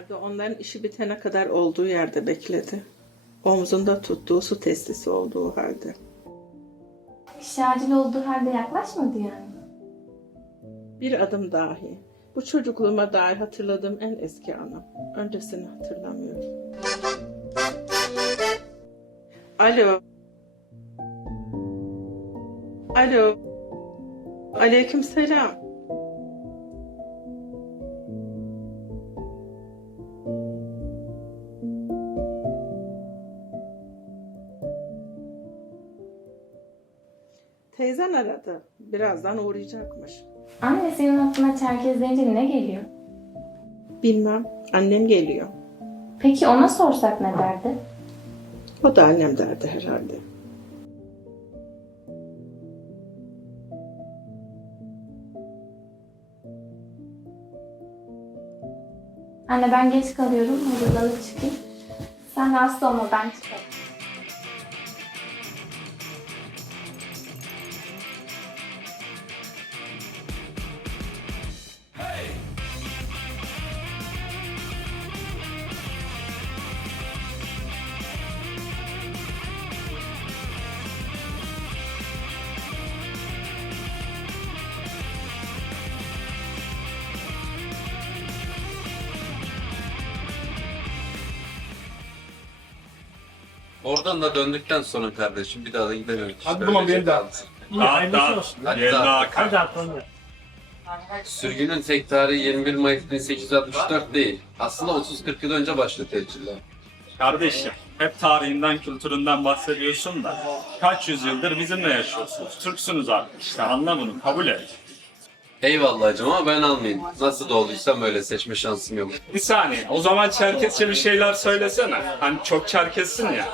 Nerede onların işi bitene kadar olduğu yerde bekledi. Omzunda tuttuğu su testisi olduğu halde. İş acil olduğu halde yaklaşmadı yani. Bir adım dahi. Bu çocukluğuma dair hatırladığım en eski anım. Öncesini hatırlamıyorum. Alo. Alo. Aleyküm selam. Teyzen aradı. Birazdan uğrayacakmış. Anne senin aklına Çerkez deyince ne geliyor? Bilmem. Annem geliyor. Peki ona sorsak ne derdi? O da annem derdi herhalde. Anne ben geç kalıyorum. Hazırlanıp çıkayım. Sen rahatsız olma ben çıkarım. Oradan da döndükten sonra kardeşim bir daha da gidemiyoruz. Hadi tamam, benim de. Daha daha Hadi yeni daha. daha Hadi Hakan. Sürgünün tek tarihi 21 Mayıs 1864 değil. Aslında 30-40 yıl önce başladı tesciller. Kardeşim hep tarihinden, kültüründen bahsediyorsun da kaç yüzyıldır bizimle yaşıyorsunuz. Türksünüz artık işte anla bunu kabul et. Eyvallah hacım ama ben almayayım. Nasıl doğduysam öyle seçme şansım yok. Bir saniye o zaman Çerkesçe bir şeyler söylesene. Hani çok Çerkessin ya.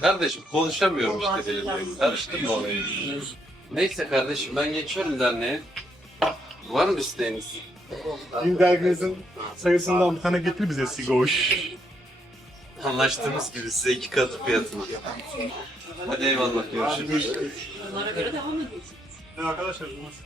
Kardeşim konuşamıyorum işte dilimle. Karıştırma olayı. Neyse kardeşim ben geçiyorum derneğe. Var mı isteğiniz? Din derginizin sayısından bir tane getir bize Sigoş. Anlaştığımız gibi size iki katı fiyatına. Hadi eyvallah görüşürüz. Ya arkadaşlar bu nasıl?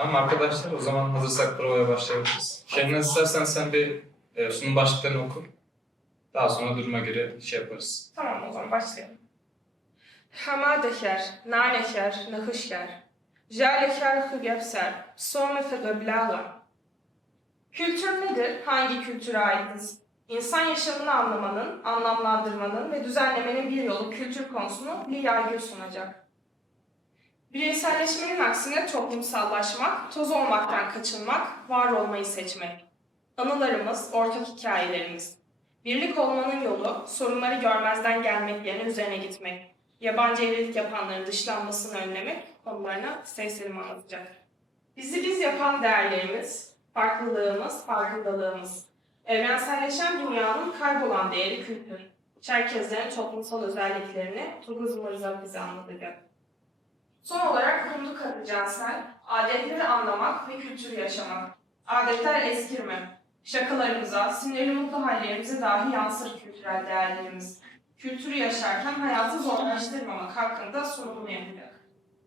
Tamam arkadaşlar o zaman hazırsak provaya başlayabiliriz. Şenlen istersen sen bir e, sunum başlıklarını oku. Daha sonra duruma göre şey yaparız. Tamam o zaman başlayalım. Hamadeker, naneker, nahışker, jaleker, hıgepser, some fegablaga. Kültür nedir? Hangi kültüre aitiz? İnsan yaşamını anlamanın, anlamlandırmanın ve düzenlemenin bir yolu kültür konusunu bir yaygı sunacak. Bireyselleşmenin aksine toplumsallaşmak, toz olmaktan kaçınmak, var olmayı seçmek. Anılarımız, ortak hikayelerimiz. Birlik olmanın yolu, sorunları görmezden gelmek yerine üzerine gitmek, yabancı evlilik yapanların dışlanmasını önlemek konularına Seyselim anlatacak. Bizi biz yapan değerlerimiz, farklılığımız, farkındalığımız, evrenselleşen dünyanın kaybolan değeri kültür, Çerkezlerin toplumsal özelliklerini Turguz Mirza bize anlatacak. Son olarak Kumdu Kadı Cansel, adetleri anlamak ve kültürü yaşamak. Adetler eskirme. Şakalarımıza, sinirli mutlu hallerimize dahi yansır kültürel değerlerimiz. Kültürü yaşarken hayatı zorlaştırmamak hakkında sunumunu yapacak.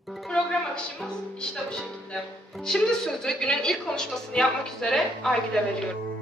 Program akışımız işte bu şekilde. Şimdi sözü günün ilk konuşmasını yapmak üzere Aygül'e veriyorum.